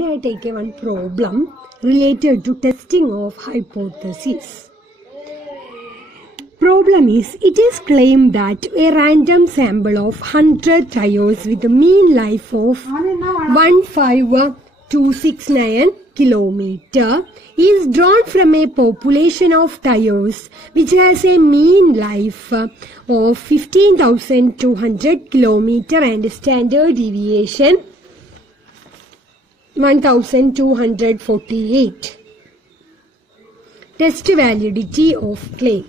Today I take one problem related to testing of hypothesis. Problem is, it is claimed that a random sample of 100 tires with a mean life of 15269 km is drawn from a population of tires which has a mean life of 15,200 km and standard deviation 1248. Test validity of claim.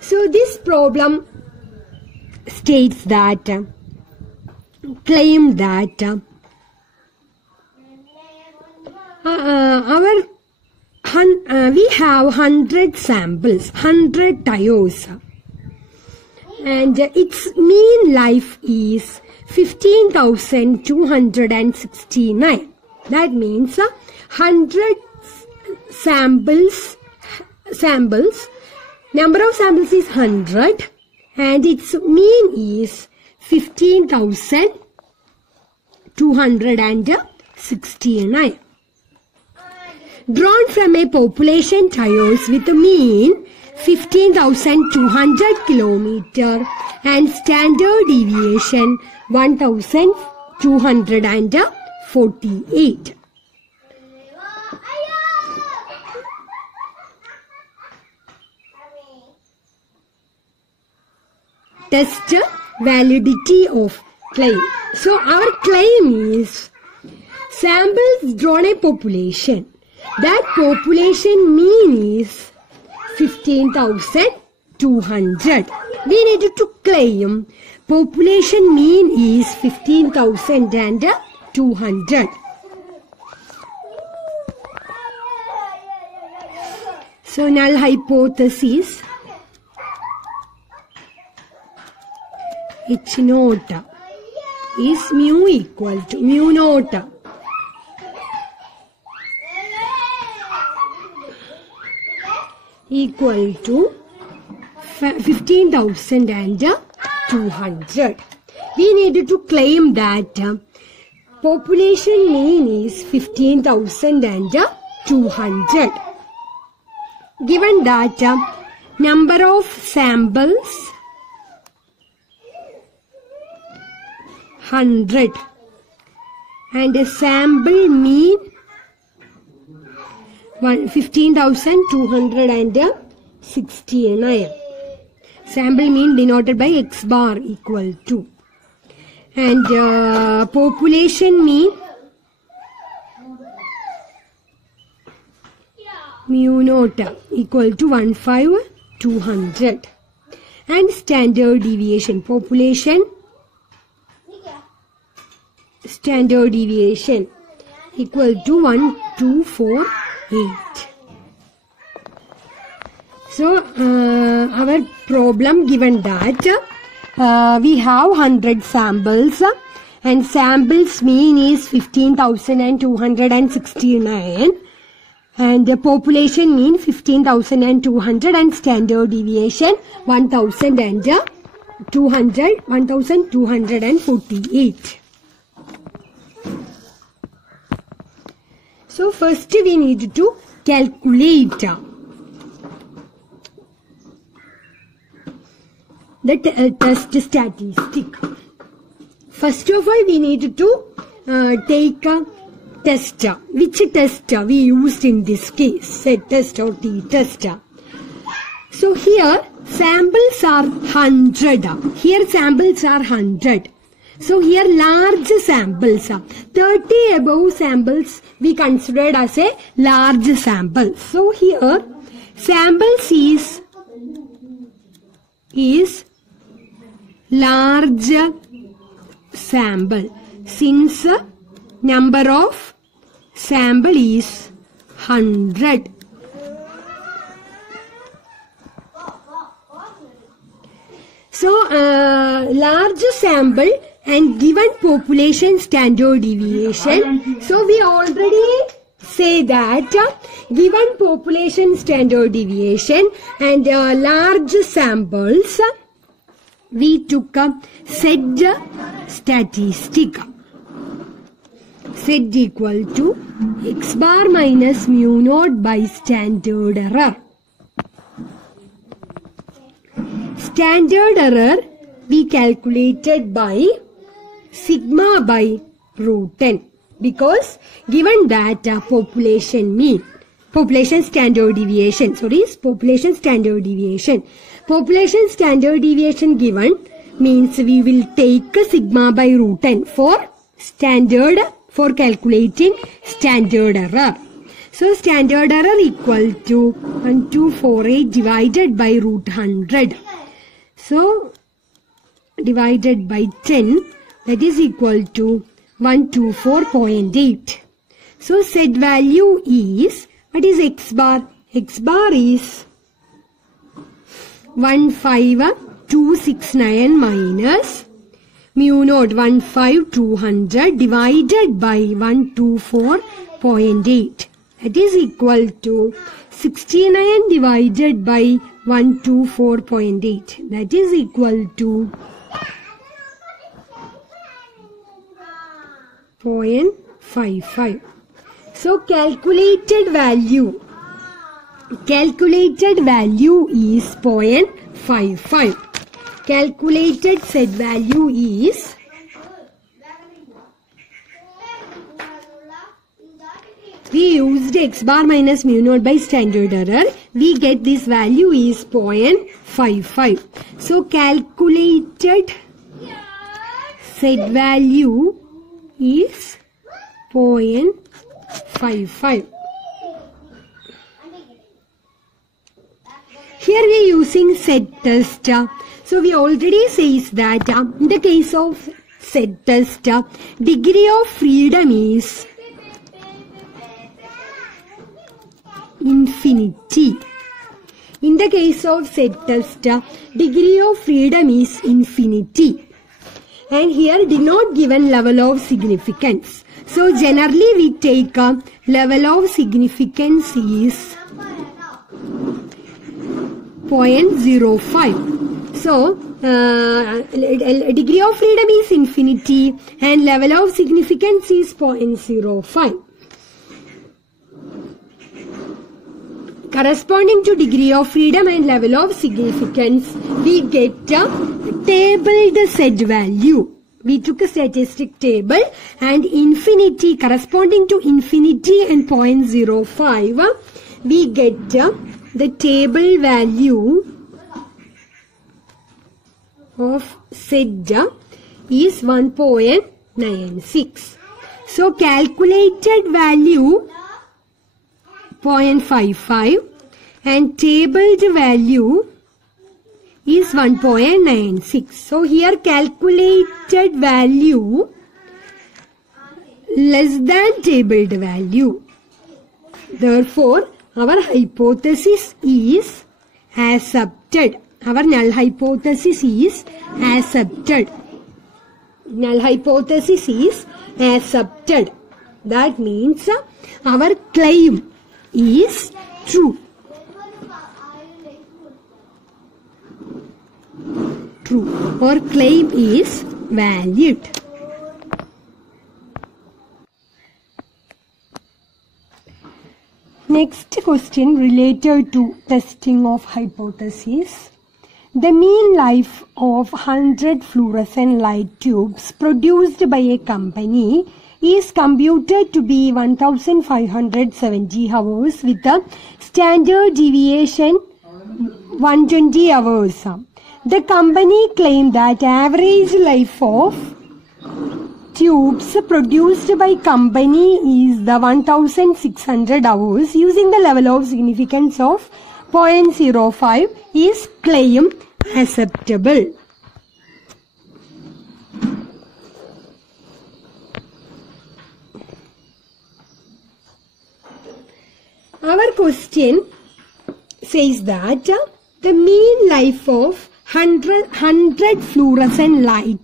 So this problem states that claim that we have 100 samples, 100 tires, and its mean life is 15,269. That means 100 samples, number of samples is 100 and its mean is 15,269. Drawn from a population tires with a mean 15,200 km and standard deviation 1248. Test validity of claim. So our claim is samples drawn a population. That population mean is 15,200. We need to claim population mean is 15,200. So null hypothesis H naught is mu equal to mu naught equal to 15,200. We need to claim that population mean is 15,200. Given that number of samples 100 and a sample mean 15,269. Sample mean denoted by x bar equal to, and population mean mu naught equal to 15200, and standard deviation population standard deviation equal to 1248. So our problem given that we have 100 samples and samples mean is 15,269 and the population mean 15,200 and standard deviation 1248. So first we need to calculate the test statistic. First of all, we need to take a test. Which test we used in this case? Set test or T-test. So here samples are 100. Here samples are 100. So here large samples, 30 above samples we considered as a large sample. So here samples is large sample since number of sample is 100. So large sample and given population standard deviation. So we already say that given population standard deviation and large samples, we took a set statistic. Z equal to x bar minus mu naught by standard error. Standard error we calculated by sigma by root 10 because given that population standard deviation given means we will take sigma by root 10 for calculating standard error. So standard error equal to 1248 divided by root 100. So divided by 10, that is equal to 124.8. So Z value is, what is X bar? X bar is 15269 minus mu naught 15200 divided by 124.8. That is equal to 69 divided by 124.8. That is equal to 0.55. So calculated value is 0.55. Calculated Z value is we used x bar minus mu naught by standard error. We get this value is 0.55. So calculated Z value is 0.55. Here we are using Z test. So we already says that in the case of Z test, degree of freedom is infinity. In the case of Z test, degree of freedom is infinity. And here did not given level of significance. So generally we take level of significance is 0.05. So degree of freedom is infinity and level of significance is 0.05. Corresponding to degree of freedom and level of significance, we get a tabled Z value. We took a statistic table and infinity, corresponding to infinity and 0.05, we get the table value of Z is 1.96. So calculated value 0.55 and tabled value is 1.96. So here calculated value less than tabled value. Therefore, our hypothesis is accepted. Our null hypothesis is accepted. Null hypothesis is accepted. That means our claim is true. Or claim is valid. Next question related to testing of hypothesis. The mean life of 100 fluorescent light tubes produced by a company is computed to be 1570 hours with a standard deviation 120 hours. The company claimed that average life of tubes produced by company is the 1600 hours. Using the level of significance of 0.05 is claim acceptable. Our question says that the mean life of 100 fluorescent light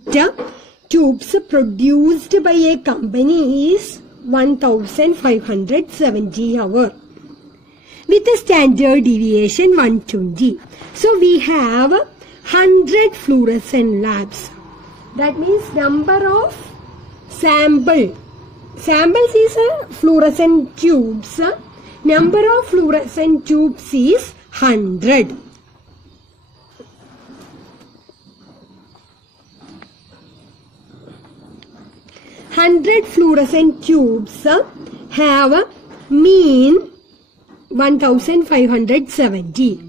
tubes produced by a company is 1570 hours with a standard deviation 120. So we have 100 fluorescent labs. That means number of sample samples is fluorescent tubes. Number of fluorescent tubes is 100. Fluorescent tubes have a mean 1570.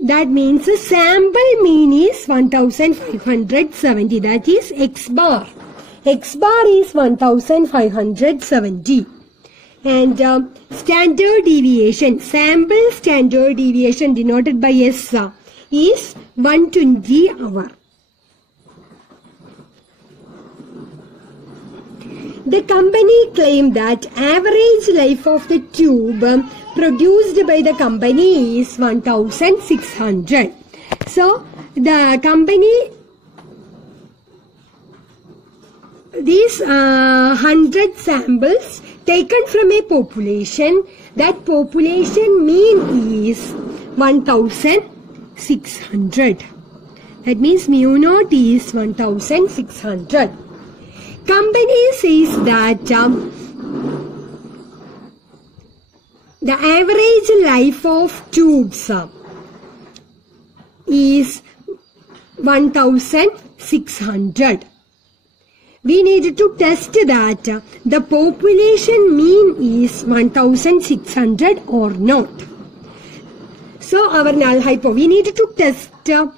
That means the sample mean is 1570. That is X bar. X bar is 1570. And standard deviation, sample standard deviation denoted by S is 120 hour. The company claimed that average life of the tube produced by the company is 1600. So the company, these 100 samples taken from a population, that population mean is 1600. That means mu naught is 1600. Company says that the average life of tubes is 1600. We need to test that the population mean is 1600 or not. So our null hypo, we need to test the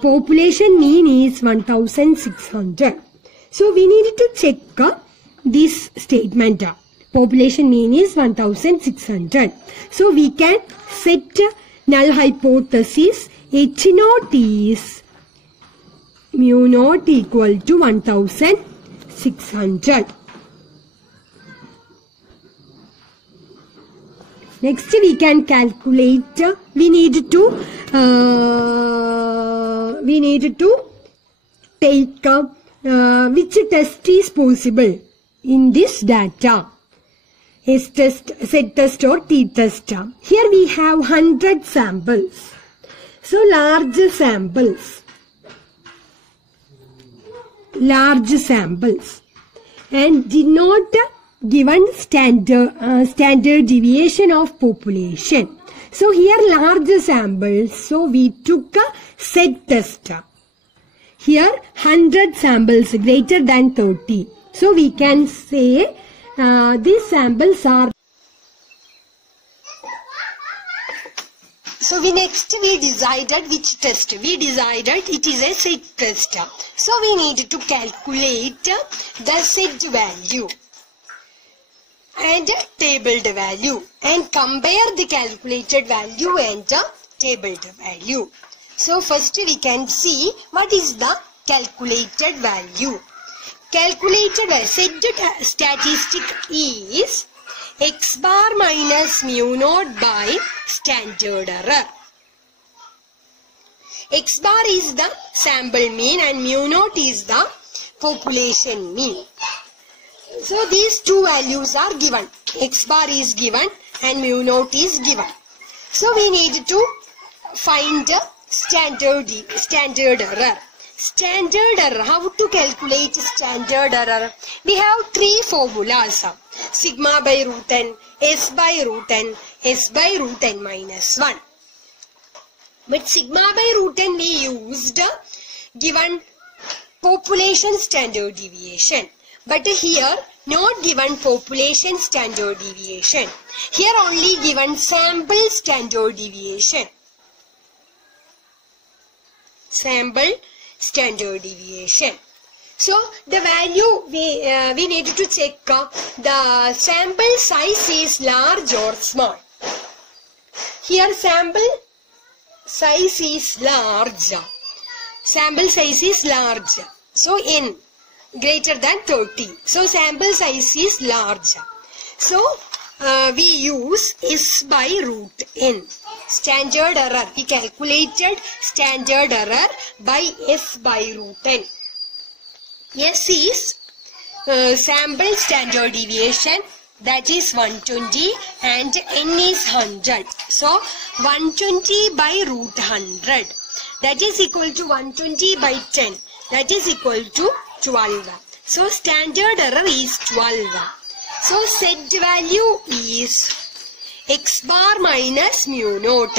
population mean is 1600. So we need to check this statement. Population mean is 1600. So we can set null hypothesis H naught is mu naught equal to 1600. Next we can calculate. We need to take which test is possible in this data. S test, Z test or T test. Here we have 100 samples. So large samples and did not given standard deviation of population. So here large samples. So we took a Z test. Here 100 samples greater than 30. So we can say these samples are. So we decided which test. We decided it is a Z test. So we need to calculate the Z value and tabled value and compare the calculated value and tabled value. So first we can see what is the calculated value. Calculated value, Z statistic is X bar minus mu naught by standard error. X bar is the sample mean and mu naught is the population mean. So these two values are given. X bar is given and mu naught is given. So we need to find standard error. Standard error. How to calculate standard error? We have three formulas. Sigma by root n, S by root n, S by root n minus 1. But sigma by root n we used given population standard deviation. But here not given population standard deviation. Here only given sample standard deviation. Sample standard deviation. So the value we need to check the sample size is large or small. Here sample size is large. Sample size is large. So n greater than 30. So sample size is large. So we use S by root n. Standard error. We calculated standard error by S by root n. S is sample standard deviation, that is 120, and n is 100. So 120 by root 100, that is equal to 120 by 10, that is equal to 12. So standard error is 12. So set value is x bar minus mu naught.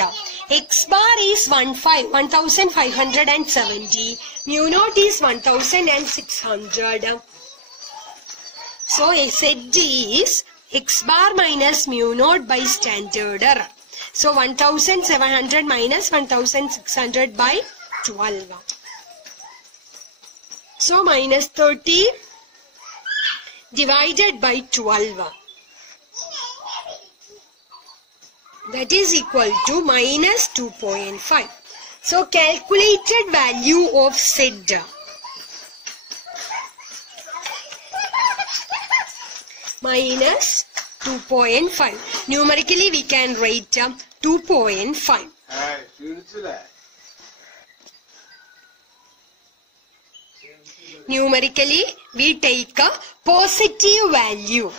X bar is 1570. Mu naught is 1600. So Z is x bar minus mu naught by standard error. So 1700 minus 1600 by 12. So minus 30 divided by 12. That is equal to minus 2.5. So calculated value of Z minus 2.5. Numerically we can write 2.5. Numerically we take a positive value.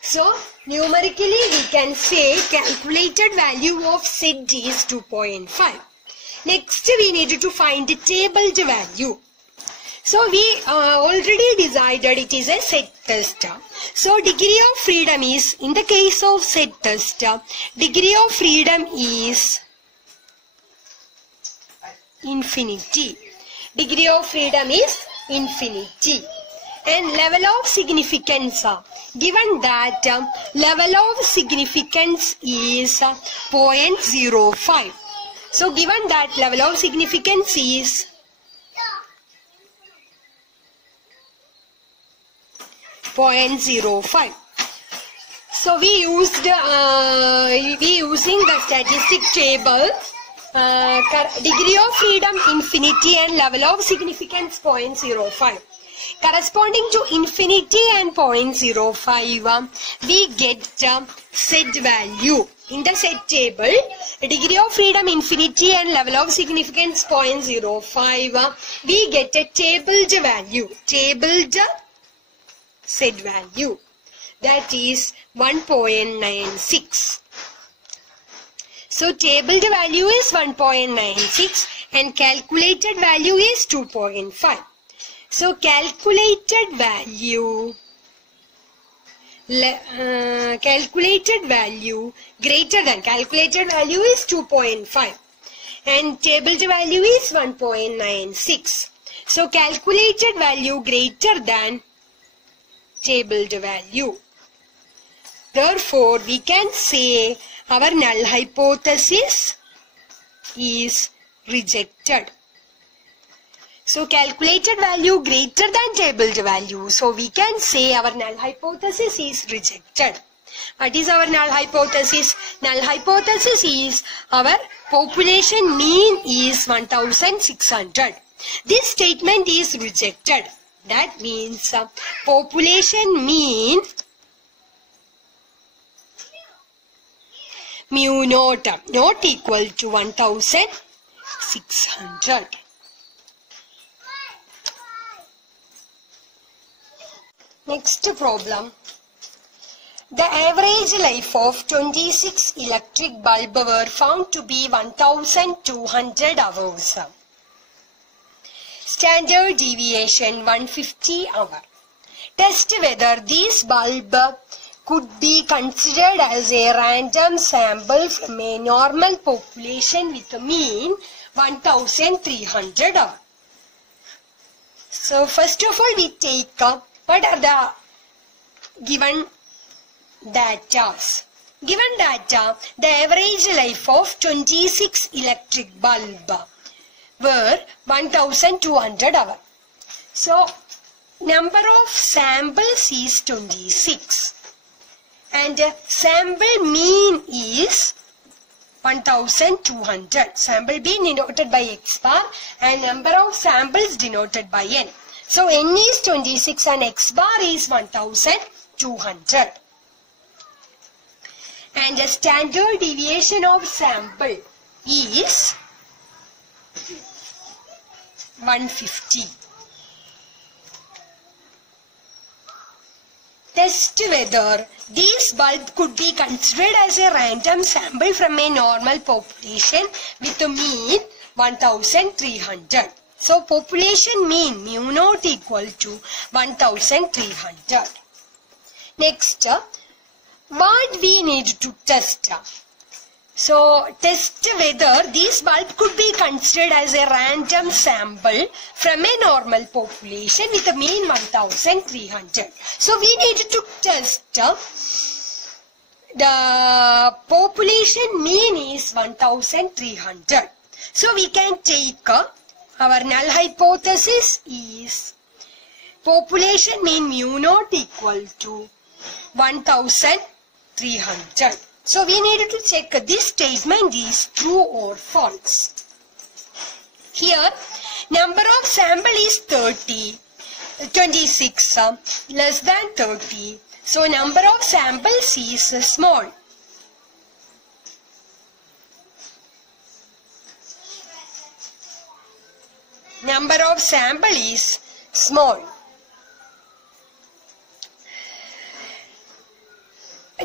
So numerically we can say calculated value of Z is 2.5. Next we need to find the tabled value. So we already decided it is a set test. So degree of freedom is, in the case of set test, degree of freedom is infinity. Degree of freedom is infinity. And level of significance, given that level of significance is 0.05. So given that level of significance is 0.05. So we using the statistic table, degree of freedom infinity and level of significance 0.05. Corresponding to infinity and 0.05, we get set value. In the set table, degree of freedom infinity and level of significance 0.05, we get a tabled value. Tabled set value, that is 1.96. So tabled value is 1.96 and calculated value is 2.5. So calculated value greater than, calculated value is 2.5 and tabled value is 1.96. So calculated value greater than tabled value. Therefore, we can say our null hypothesis is rejected. So calculated value greater than tabled value. So we can say our null hypothesis is rejected. What is our null hypothesis? Null hypothesis is our population mean is 1600. This statement is rejected. That means population mean mu naught not equal to 1600. Next problem. The average life of 26 electric bulbs were found to be 1200 hours. Standard deviation 150 hours. Test whether these bulbs could be considered as a random sample from a normal population with a mean 1300 hours. So first of all we take what are the given data. Given data, the average life of 26 electric bulbs were 1200 hours. So number of samples is 26 and sample mean is 1200. Sample B denoted by x bar and number of samples denoted by n. So n is 26 and x bar is 1200. And the standard deviation of sample is 150. Test whether these bulbs could be considered as a random sample from a normal population with a mean 1300. So population mean mu naught equal to 1300. Next, what we need to test? So test whether this bulb could be considered as a random sample from a normal population with a mean 1300. So we need to test the population mean is 1300. So we can take our null hypothesis is population mean mu naught equal to 1300. So we need to check this statement is true or false. Here number of sample is 26 less than 30. So number of samples is small. Number of sample is small.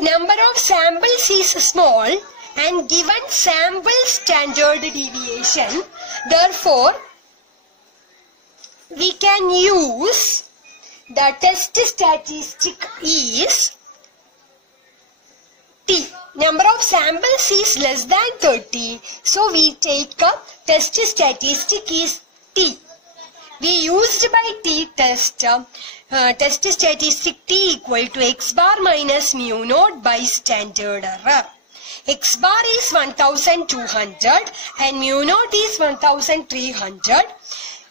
Number of samples is small and given sample standard deviation, therefore we can use the test statistic is T. Number of samples is less than 30, so we take a test statistic is T. We used by t-test test statistic T equal to x bar minus mu naught by standard error. X bar is 1200 and mu naught is 1300.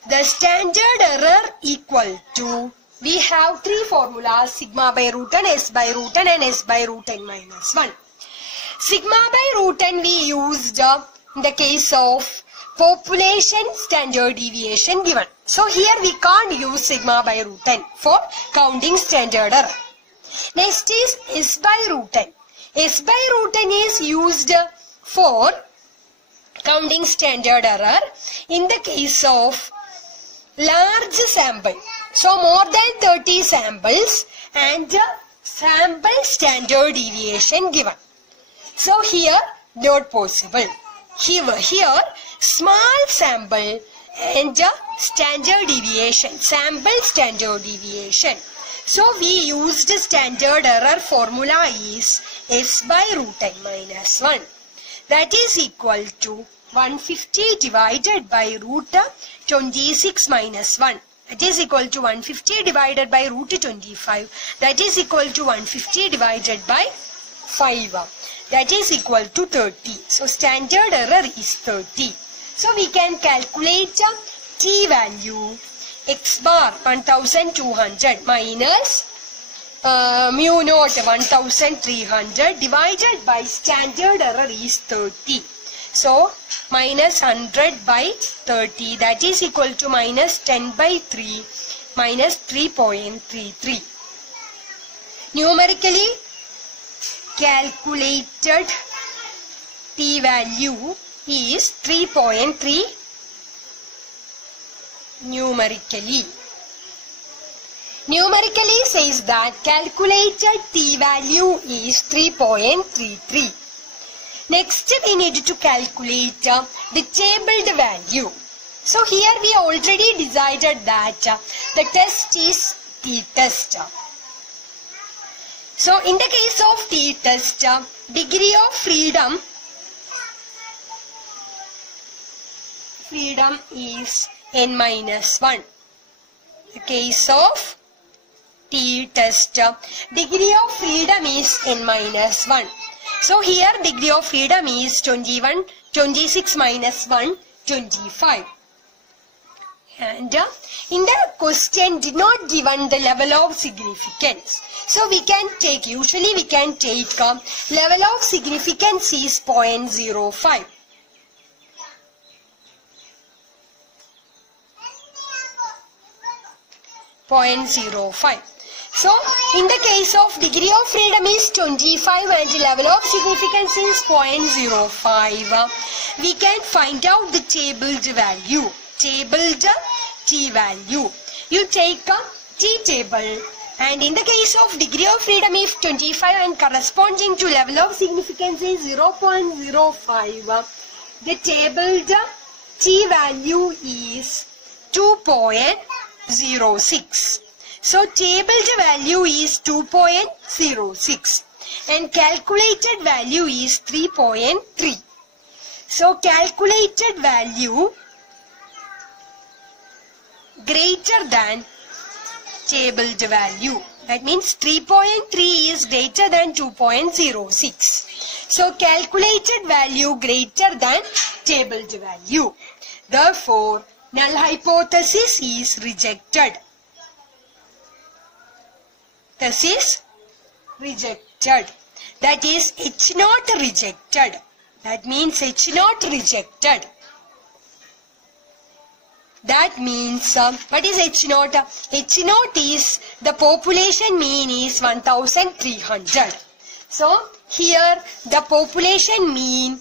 The standard error equal to, we have three formulas, sigma by root n, s by root n and s by root n minus 1. Sigma by root n we used in the case of population standard deviation given. So here we can't use sigma by root n for counting standard error. Next is s by root n. S by root n is used for counting standard error in the case of large sample. So more than 30 samples and sample standard deviation given. So here not possible. Here small sample and standard deviation, sample standard deviation. So we used standard error formula is s by root n minus 1. That is equal to 150 divided by root 26 minus 1. That is equal to 150 divided by root 25. That is equal to 150 divided by 5. That is equal to 30. So standard error is 30. So we can calculate t value x bar 1200 minus mu naught 1300 divided by standard error is 30. So minus 100 by 30, that is equal to minus 10 by 3 minus 3.33. Numerically calculated t value is 3.3 numerically. Numerically says that calculated t value is 3.33. Next we need to calculate the tabled value. So here we already decided that the test is t-test. So in the case of t-test, degree of freedom is n minus 1. The case of t-test, degree of freedom is n minus 1. So here degree of freedom is 21, 26 minus 1, 25. And in the question did not given the level of significance. So we can take, usually we can take level of significance is 0.05. So in the case of degree of freedom is 25 and level of significance is 0.05. We can find out the tabled value. Tabled t value. You take a t table and in the case of degree of freedom is 25 and corresponding to level of significance is 0.05. The tabled t value is 2.06. So tabled value is 2.06 and calculated value is 3.3. So calculated value greater than tabled value. That means 3.3 is greater than 2.06. So calculated value greater than tabled value. Therefore, null hypothesis is rejected. This is rejected. That is H naught rejected. That means H naught rejected. That means, what is H naught? H naught is the population mean is 1300. So, here the population mean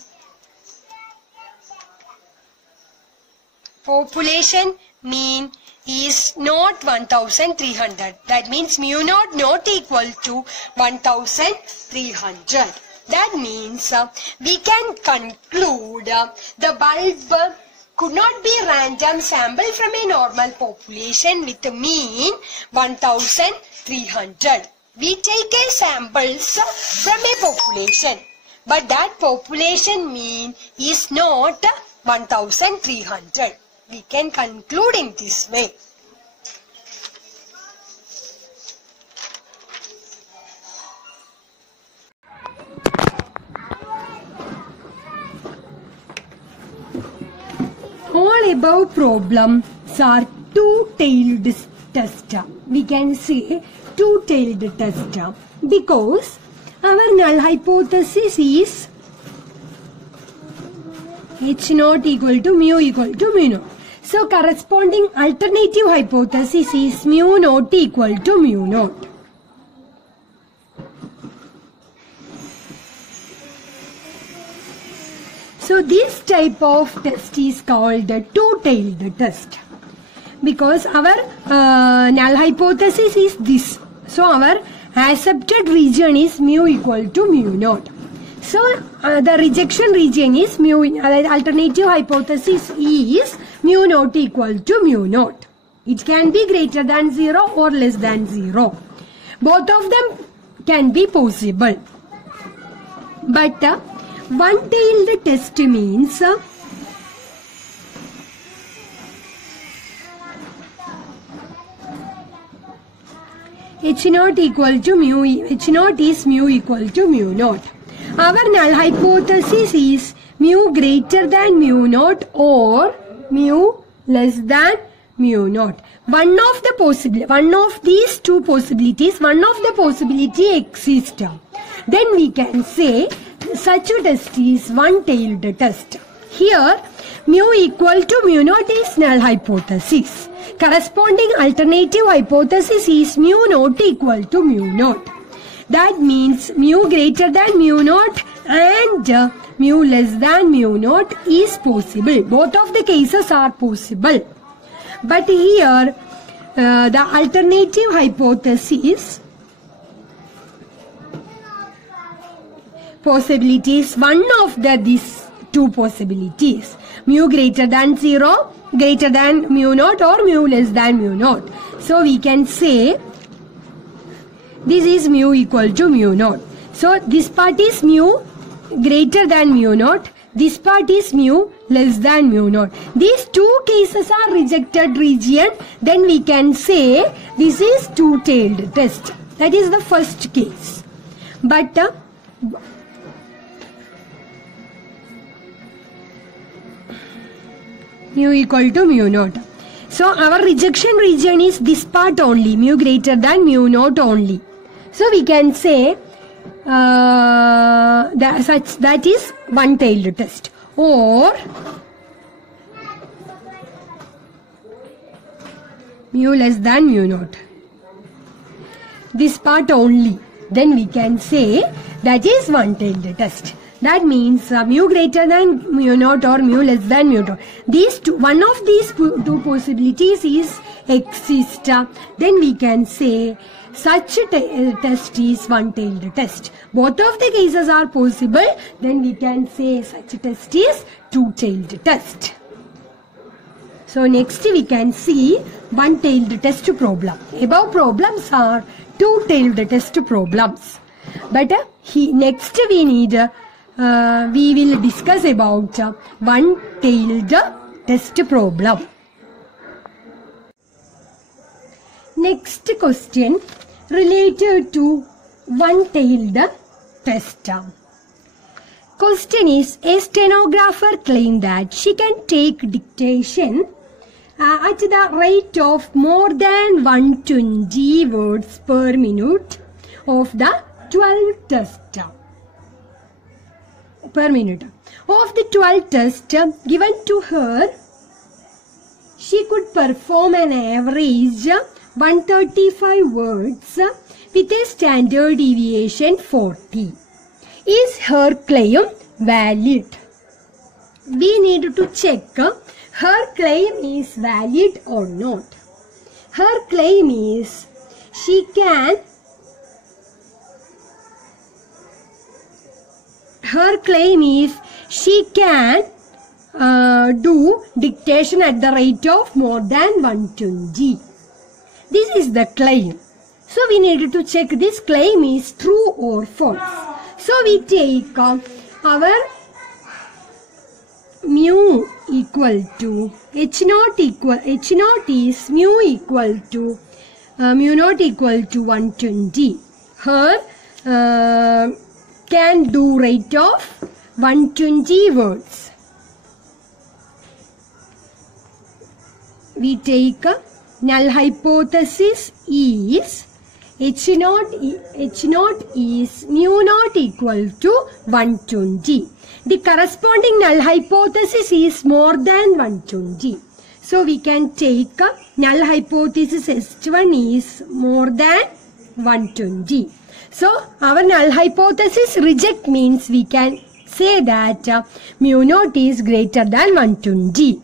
is not 1300. That means mu naught not equal to 1300. That means we can conclude the bulb could not be random sample from a normal population with a mean 1300. We take a samples from a population, but that population mean is not 1300. We can conclude in this way. All above problems are two-tailed test. We can say two-tailed test because our null hypothesis is H naught equal to mu naught. So corresponding alternative hypothesis is mu naught equal to mu naught. So this type of test is called a two-tailed test because our null hypothesis is this. So our accepted region is mu equal to mu naught. So the rejection region is mu, alternative hypothesis is mu naught equal to mu naught. It can be greater than 0 or less than 0. Both of them can be possible. But one-tailed test means H naught equal to mu, H naught is mu equal to mu naught. Our null hypothesis is mu greater than mu naught or mu less than mu naught. One of these two possibilities, one of the possibility exists. Then we can say such a test is one-tailed test. Here, mu equal to mu naught is null hypothesis. Corresponding alternative hypothesis is mu naught equal to mu naught. That means mu greater than mu naught and mu less than mu naught is possible. Both of the cases are possible. But here, the alternative hypothesis possibilities, one of these two possibilities, mu greater than 0, greater than mu naught or mu less than mu naught. So we can say this is mu equal to mu naught. So this part is mu greater than mu naught. This part is mu less than mu naught. These two cases are rejected region. Then we can say this is two-tailed test. That is the first case. But mu equal to mu naught. So our rejection region is this part only, mu greater than mu naught only. So we can say that is one-tailed test, or mu less than mu naught. This part only. Then we can say that is one-tailed test. That means mu greater than mu naught or mu less than mu naught. These two, one of these two possibilities is exist. Then we can say such a test is one-tailed test. Both of the cases are possible. Then we can say such a test is two-tailed test. So next we can see one-tailed test problem. Above problems are two-tailed test problems. But next we will discuss about one-tailed test problem. Next question related to one-tailed test. Question is, a stenographer claimed that she can take dictation at the rate of more than 120 words per minute of the 12 tests per minute. Of the 12 tests given to her, she could perform an average 135 words with a standard deviation 40. Is her claim valid? We need to check her claim is valid or not. Her claim is she can do dictation at the rate of more than 120. This is the claim. So we need to check this claim is true or false. So we take our mu equal to h naught is mu equal to mu naught equal to 120. Her can do rate of 120 words. We take null hypothesis is h naught is mu naught equal to 120. The corresponding null hypothesis is more than 120. So we can take null hypothesis S1 is more than 120. So our null hypothesis reject means we can say that mu naught is greater than 120.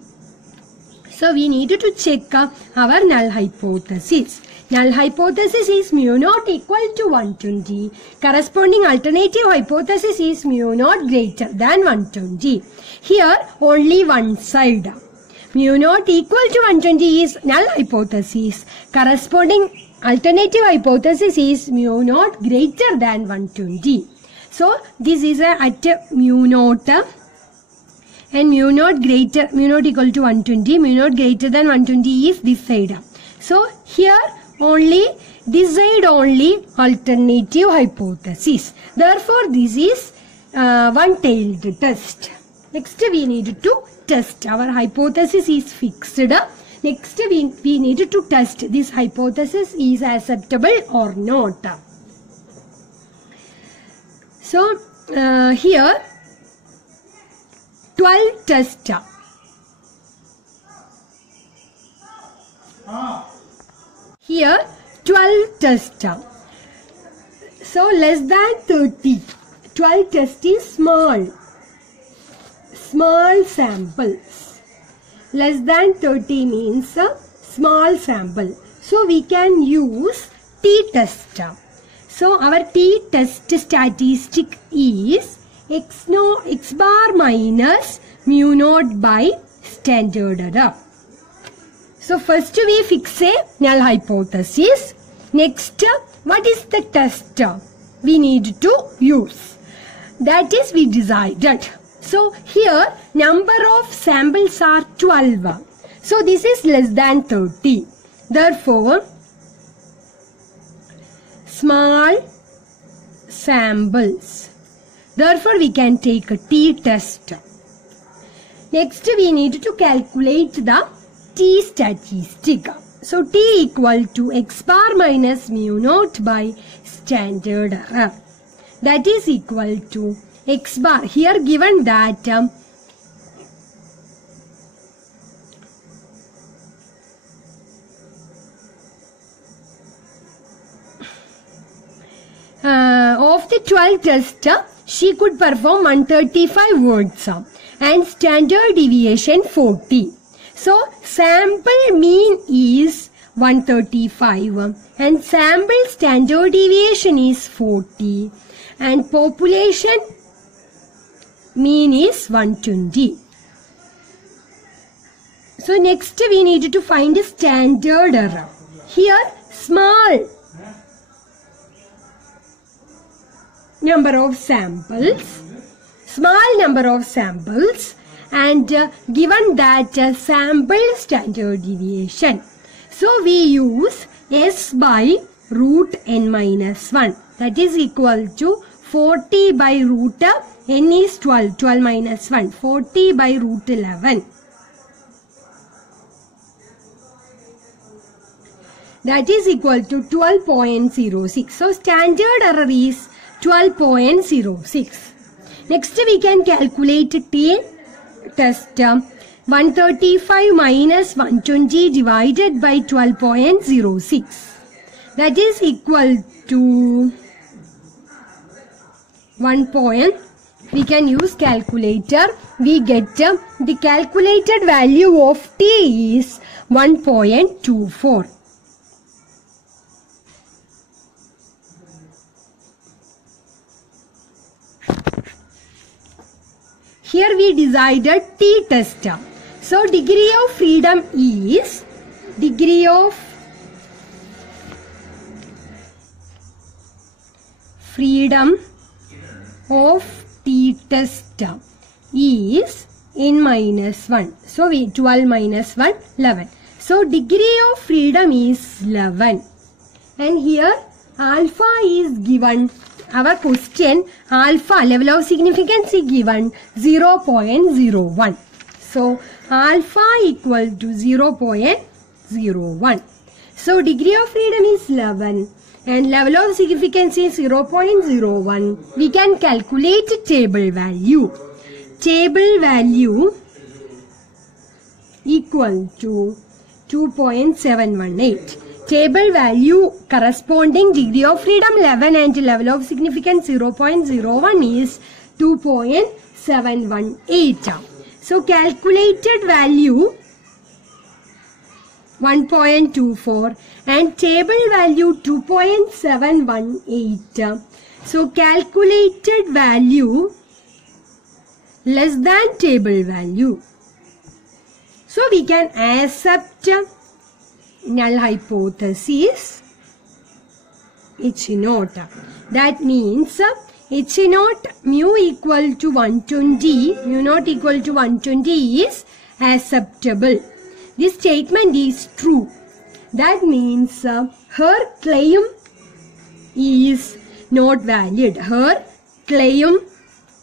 So we need to check our null hypothesis. Null hypothesis is mu naught equal to 120. Corresponding alternative hypothesis is mu naught greater than 120. Here only one side. Mu naught equal to 120 is null hypothesis. Corresponding alternative hypothesis is mu naught greater than 120. So this is at mu naught and mu naught equal to 120. Mu naught greater than 120 is this side. So here only this side only alternative hypothesis. Therefore this is one-tailed test. Next we need to test. Our hypothesis is fixed. Next we need to test this hypothesis is acceptable or not. So here 12 tests. Here 12 tests. So less than 30. 12 tests is small samples. Less than 30 means small sample. So we can use T-test. So our T-test statistic is x bar minus mu naught by standard error. So first we fix a null hypothesis. Next, what is the test we need to use? That is we decided. So here number of samples are 12. So this is less than 30. Therefore, small samples. Therefore, we can take a T-test. Next, we need to calculate the T-statistic. So, T equal to x bar minus mu naught by standard error. That is equal to x bar. Here given that of the 12 tests, she could perform 135 words and standard deviation 40. So, sample mean is 135 and sample standard deviation is 40 and population mean is 120. So next we need to find a standard error. Here small number of samples, and given that sample standard deviation. So we use S by root n minus 1, that is equal to 40 by root n is 12, 12 minus 1, 40 by root 11. That is equal to 12.06. So standard error is 12.06. Next we can calculate T-test. 135 minus 120 divided by 12.06. That is equal to 1. We can use calculator. We get the calculated value of T is 1.24. Here we decided T-test. So degree of freedom is of T-test is n minus 1. So we 12 minus 1, 11. So degree of freedom is 11. And here alpha is given. Our question, alpha level of significance is given 0.01. So alpha equal to 0.01. So degree of freedom is 11 and level of significance is 0.01. We can calculate table value. Table value equal to 2.718. Table value corresponding degree of freedom 11 and level of significance 0.01 is 2.718. So calculated value 1.24 and table value 2.718. So calculated value less than table value. So we can accept null hypothesis H0. That means H0 mu equal to 120, mu not equal to 120 is acceptable. This statement is true. That means her claim is not valid. Her claim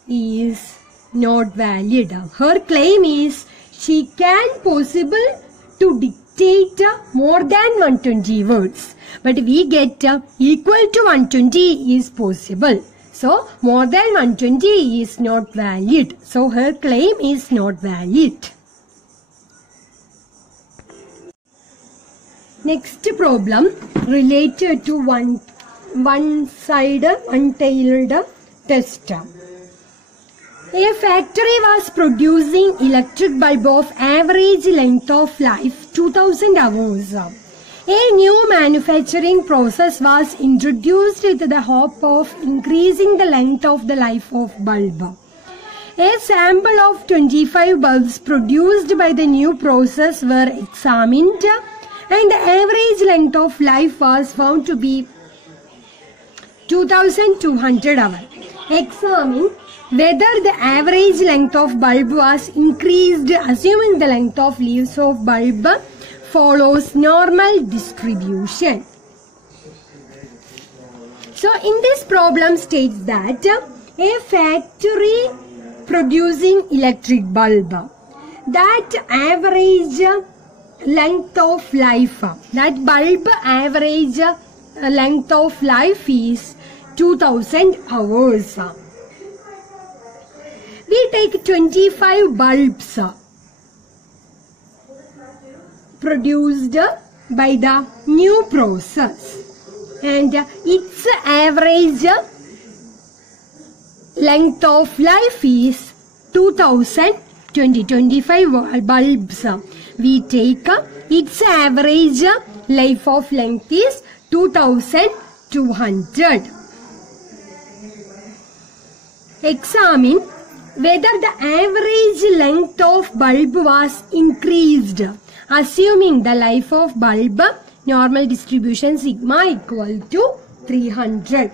is not valid. Her claim is she can possible to dictate more than 120 words. But we get equal to 120 is possible. So more than 120 is not valid. So her claim is not valid. Next problem related to one-sided untitled test. A factory was producing electric bulb of average length of life 2000 hours. A new manufacturing process was introduced with the hope of increasing the length of the life of bulb. A sample of 25 bulbs produced by the new process were examined and the average length of life was found to be 2200 hours. Examine whether the average length of bulb was increased assuming the length of leaves of bulb follows normal distribution. So in this problem states that a factory producing electric bulb, that average length of life, that bulb average length of life is 2000 hours. We take 25 bulbs produced by the new process and its average length of life is 25 bulbs. We take its average life of length is 2200. Examine whether the average length of bulb was increased, assuming the life of bulb normal distribution sigma equal to 300.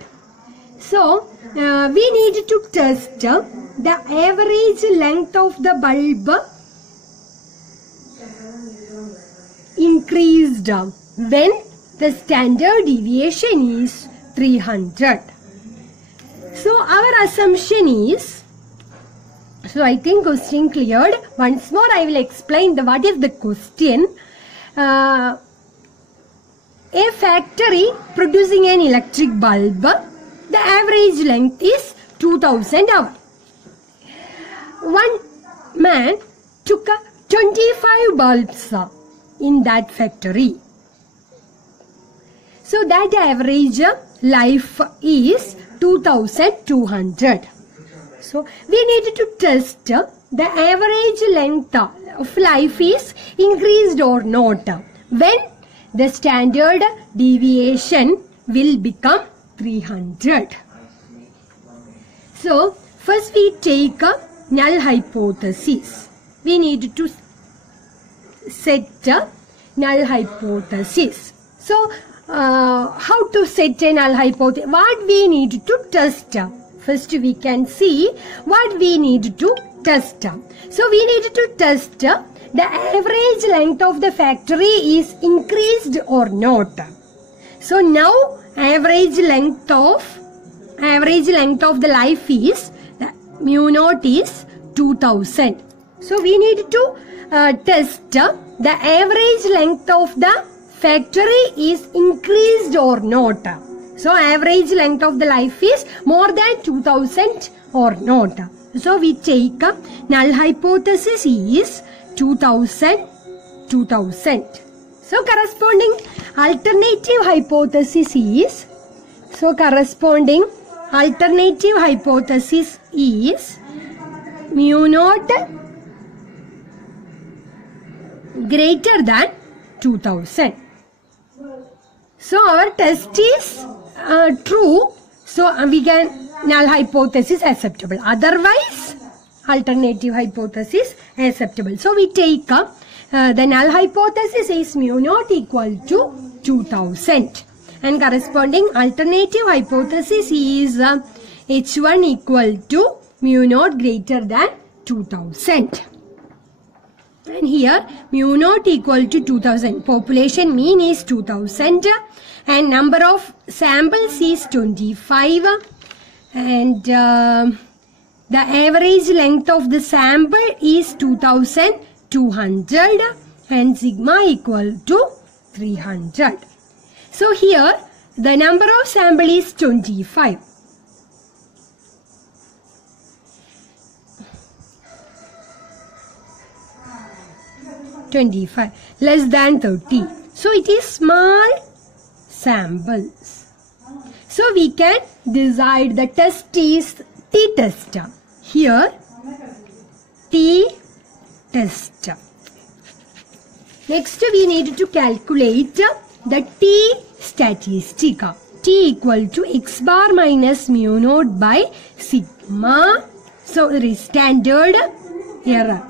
So, we need to test the average length of the bulb increased when the standard deviation is 300. So, our assumption is, so I think question cleared. Once more I will explain what is the question. A factory producing an electric bulb, the average length is 2000 hours. One man took 25 bulbs in that factory. So that average life is 2200. So we need to test the average length of life is increased or not when the standard deviation will become 300. So first we take a null hypothesis. We need to set a null hypothesis. So how to set a null hypothesis? What we need to test? First we can see what we need to test. So we need to test the average length of the factory is increased or not. So now average length of the life is mu naught is 2000. So we need to test the average length of the factory is increased or not. So average length of the life is more than 2000 or not. So we take null hypothesis is 2000. So corresponding alternative hypothesis is, mu naught greater than 2000. So our test is true. So we can null hypothesis acceptable. Otherwise, alternative hypothesis acceptable. So we take the null hypothesis is mu naught equal to 2000. And corresponding alternative hypothesis is H1 equal to mu naught greater than 2000. And here mu naught equal to 2000. Population mean is 2000 and number of samples is 25 and the average length of the sample is 2200 and sigma equal to 300. So here the number of sample is 25. Less than 30. So it is small samples. So we can decide the test is T-test. Here T-test. Next we need to calculate the T-statistic. T equal to x bar minus mu naught by sigma. So there is standard error.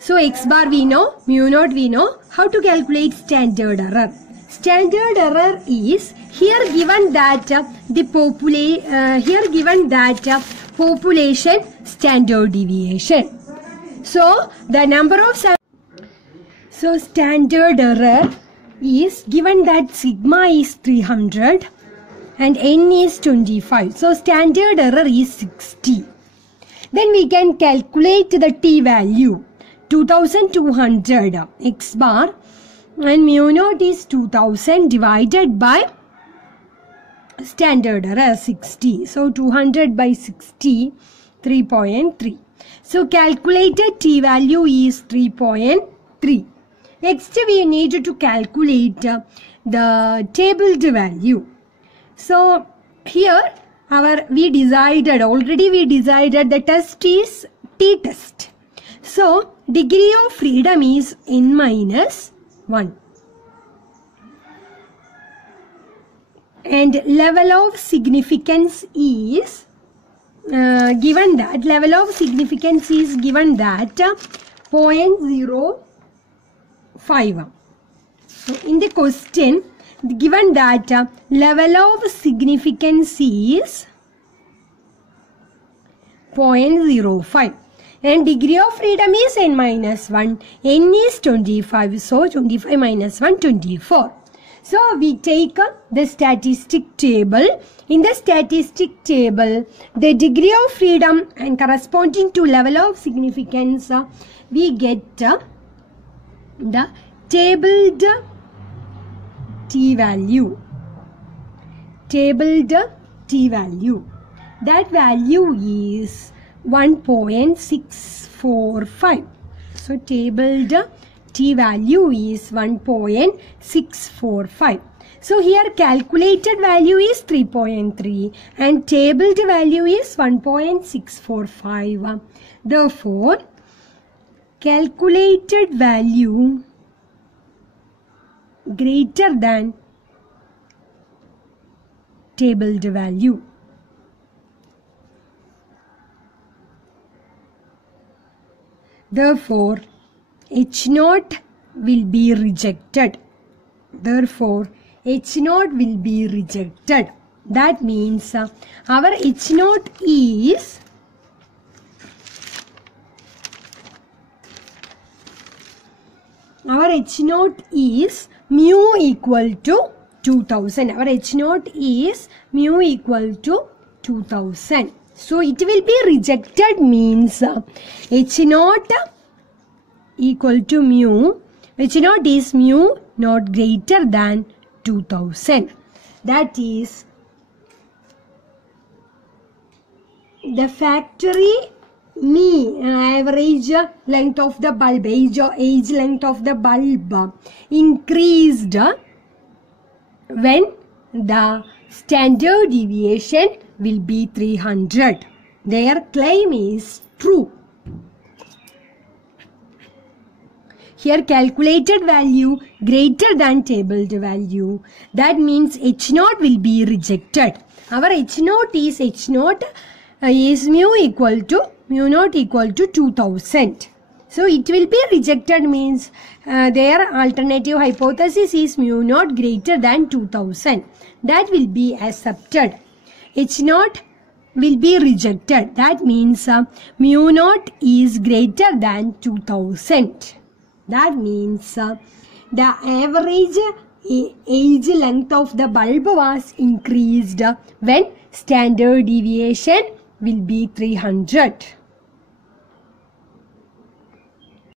So x bar we know, mu naught we know. How to calculate standard error? Standard error is here given that population standard deviation. So the number of standard error is given that sigma is 300 and n is 25. So standard error is 60. Then we can calculate the t value. 2200 x bar and mu naught is 2000 divided by standard error 60. So 200 by 60, 3.3. So calculated t value is 3.3. Next we need to calculate the tabled value. So here we decided the test is T-test. So degree of freedom is n minus 1. And level of significance is given that level of significance is given that 0.05. So in the question given that level of significance is 0.05 and degree of freedom is n minus 1, n is 25, so 25 minus 1, 24. So we take the statistic table. In the statistic table, the degree of freedom and corresponding to level of significance, we get the tabled t-value. Tabled t-value. That value is 1.645. So tabled t-value is 1.645. So here calculated value is 3.3 and tabled value is 1.645. Therefore, calculated value greater than tabled value. Therefore, H0 will be rejected. Therefore, H0 will be rejected. That means our H0 is mu equal to 2000. Our H0 is mu equal to 2000. So it will be rejected means H0 equal to mu. H0 is mu not greater than 2000. That is the factory average length of the bulb, age length of the bulb increased when the standard deviation will be 300. Their claim is true. Here calculated value greater than tabled value. That means H0 will be rejected. Our H0 is mu equal to mu naught equal to 2000. So it will be rejected means their alternative hypothesis is mu naught greater than 2000. That will be accepted. H0 will be rejected. That means mu naught is greater than 2000. That means the average age length of the bulb was increased when standard deviation will be 300.